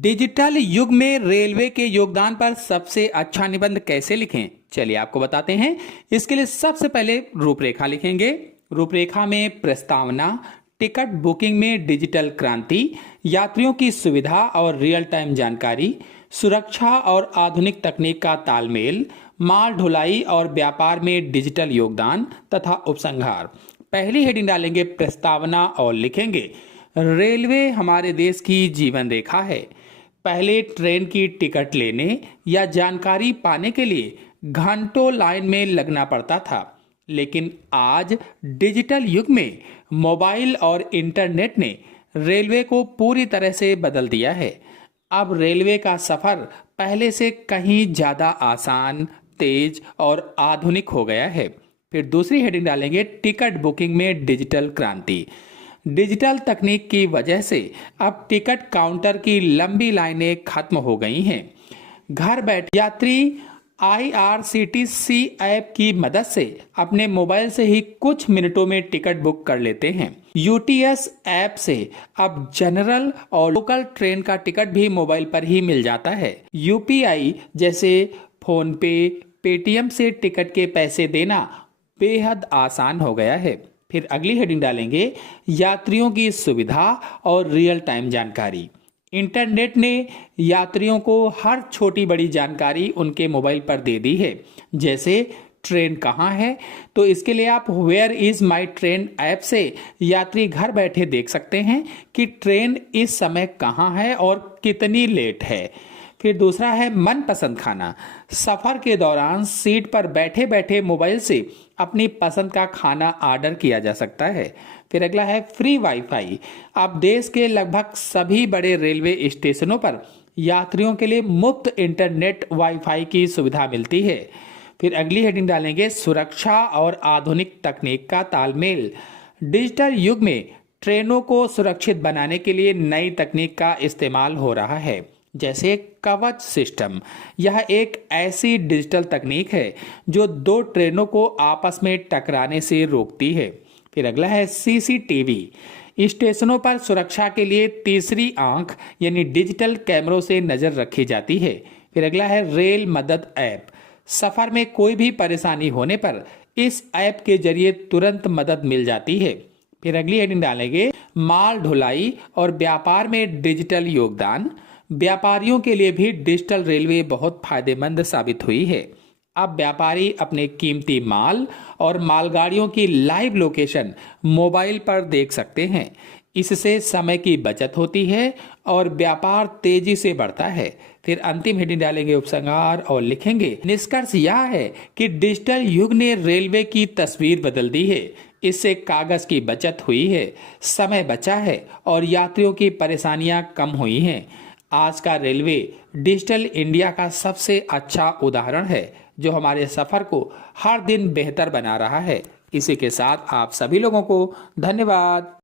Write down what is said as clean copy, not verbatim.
Digital युग में railway के योगदान पर सबसे अच्छा निबंध कैसे लिखें, चलिए आपको बताते हैं। इसके लिए सबसे पहले रूपरेखा लिखेंगे। रूपरेखा में प्रस्तावना, टिकट बुकिंग में डिजिटल क्रांति, यात्रियों की सुविधा और रियल टाइम जानकारी, सुरक्षा और आधुनिक तकनीक का तालमेल, माल ढुलाई और व्यापार में डिजिटल योगदान तथा उपसंहार। पहली हेडिंग डालेंगे प्रस्तावना और लिखेंगे, रेलवे हमारे देश की जीवन रेखा है। पहले ट्रेन की टिकट लेने या जानकारी पाने के लिए घंटों लाइन में लगना पड़ता था, लेकिन आज डिजिटल युग में मोबाइल और इंटरनेट ने रेलवे को पूरी तरह से बदल दिया है। अब रेलवे का सफर पहले से कहीं ज्यादा आसान, तेज और आधुनिक हो गया है। फिर दूसरी हेडिंग डालेंगे, टिकट बुकिंग में डिजिटल क्रांति। डिजिटल तकनीक की वजह से अब टिकट काउंटर की लंबी लाइनें खत्म हो गई हैं। घर बैठे यात्री IRCTC ऐप की मदद से अपने मोबाइल से ही कुछ मिनटों में टिकट बुक कर लेते हैं। UTS ऐप से अब जनरल और लोकल ट्रेन का टिकट भी मोबाइल पर ही मिल जाता है। UPI जैसे फोन पे, पेटीएम से टिकट के पैसे देना बेहद आसान हो गया है। फिर अगली हेडिंग डालेंगे, यात्रियों की सुविधा और रियल टाइम जानकारी। इंटरनेट ने यात्रियों को हर छोटी बड़ी जानकारी उनके मोबाइल पर दे दी है। जैसे ट्रेन कहाँ है, तो इसके लिए आप where is my train app से यात्री घर बैठे देख सकते हैं कि ट्रेन इस समय कहाँ है और कितनी लेट है। फिर दूसरा है मनपसंद खाना। सफर के दौरान सीट पर बैठे बैठे मोबाइल से अपनी पसंद का खाना ऑर्डर किया जा सकता है। फिर अगला है फ्री वाईफाई। अब देश के लगभग सभी बड़े रेलवे स्टेशनों पर यात्रियों के लिए मुफ्त इंटरनेट वाईफाई की सुविधा मिलती है। फिर अगली हेडिंग डालेंगे, सुरक्षा और आधुनिक तकनीक का तालमेल। डिजिटल युग में ट्रेनों को सुरक्षित बनाने के लिए नई तकनीक का इस्तेमाल हो रहा है, जैसे कवच सिस्टम। यह एक ऐसी डिजिटल तकनीक है जो दो ट्रेनों को आपस में टकराने से रोकती है। फिर अगला है CCTV। स्टेशनों पर सुरक्षा के लिए तीसरी आंख यानी डिजिटल कैमरों से नजर रखी जाती है। फिर अगला है रेल मदद ऐप। सफर में कोई भी परेशानी होने पर इस ऐप के जरिए तुरंत मदद मिल जाती है। फिर अगली हेडिंग डालेंगे, माल ढुलाई और व्यापार में डिजिटल योगदान। व्यापारियों के लिए भी डिजिटल रेलवे बहुत फायदेमंद साबित हुई है। अब व्यापारी अपने कीमती माल और मालगाड़ियों की लाइव लोकेशन मोबाइल पर देख सकते हैं। इससे समय की बचत होती है और व्यापार तेजी से बढ़ता है। फिर अंतिम हेडिंग डालेंगे उपसंहार और लिखेंगे, निष्कर्ष यह है कि डिजिटल युग ने रेलवे की तस्वीर बदल दी है। इससे कागज की बचत हुई है, समय बचा है और यात्रियों की परेशानियां कम हुई हैं। आज का रेलवे डिजिटल इंडिया का सबसे अच्छा उदाहरण है, जो हमारे सफर को हर दिन बेहतर बना रहा है। इसी के साथ आप सभी लोगों को धन्यवाद।